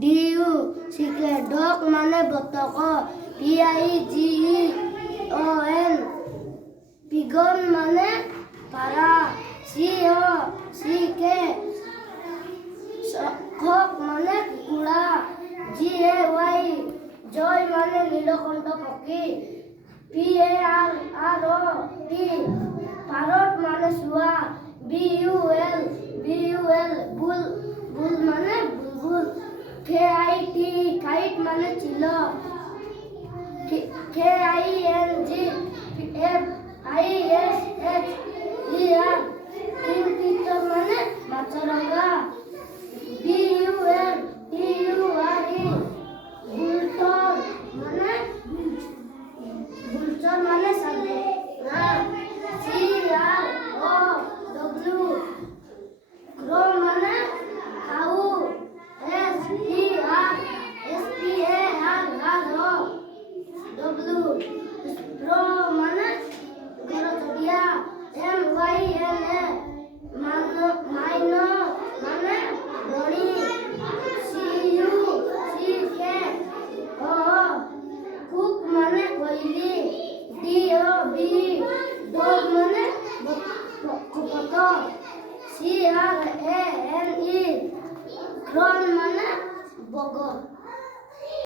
Due শিখে doc মানে বতক PIGEON পিগন মানে পারা শিখে খক মানে কুকুড়া GAY জয় মানে নীলকণ্ঠ পক্ষী PARROT পারট মানে শুয়া BUL বুল মানে বুলবুল KIT কাইট মানে চিল KINGFISHER কিংফিশার মানে মাছরাঙা BULTURE বুলচর মানে সামনে CROW ক্রো মানে কাউ SPARROW স্প্রো মানে গরচড়িয়া MYNA মাইনো মানে বড়ি CUCK কুক মানে কইলি DOB ডগ মানে কপত CRANE ক্রন মানে বগর।